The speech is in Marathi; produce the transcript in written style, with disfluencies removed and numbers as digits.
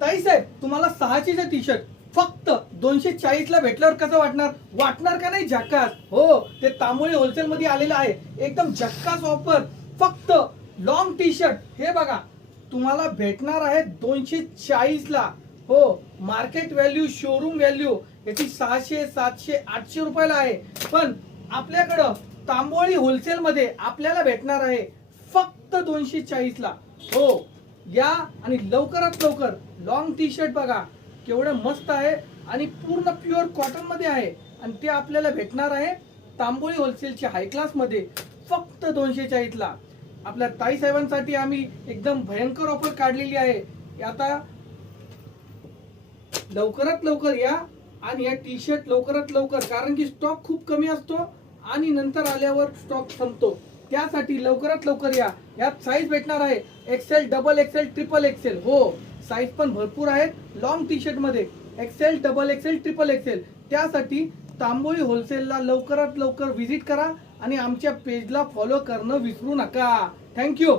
ताई साहेब, तुम्हाला 600चे टी शर्ट फक्त 240 ला भेटल्यावर कसं वाटणार? वाटणार का नाही झक्कास? हो, ते तांबोळी होलसेल मध्ये आलेलं आहे. एकदम झक्कास ऑफर. फक्त लॉंग टी शर्ट हे बघा, तुम्हाला भेटणार आहे 240 ला. हो, मार्केट व्हॅल्यू, शोरूम व्हॅल्यू याची 600, 700, 800 रुपयाला आहे. पण आपल्याकडं तांबोळी होलसेल मध्ये आपल्याला भेटणार आहे फक्त 240 ला. हो, या आणि लवकरात लवकर. लॉंग टी शर्ट बघा केवढं मस्त आहे आणि पूर्ण प्युअर कॉटन मध्ये आहे आणि ते आपल्याला भेटणार आहे तांबोळी होलसेलच्या हाय क्लास मध्ये फक्त 240 ला. आपल्या ताई साहेबांसाठी आम्ही एकदम भयंकर ऑफर काढलेली आहे. आता लवकरात लवकर या आणि या टी शर्ट लवकरात लवकर, कारण की स्टॉक खूप कमी असतो आणि नंतर आल्यावर स्टॉक संपतो. त्यासाठी लवकरात लवकर या. यात साईज भेटणार आहे XL, double XL, triple XL. हो, साईज पण भरपूर आहेत लॉंग टी शर्ट मध्ये. XL, double XL, triple XL. त्यासाठी तांबोळी होलसेलला लवकरात लवकर व्हिजिट करा आणि आमच्या पेजला फॉलो करणं विसरू नका. थँक्यू.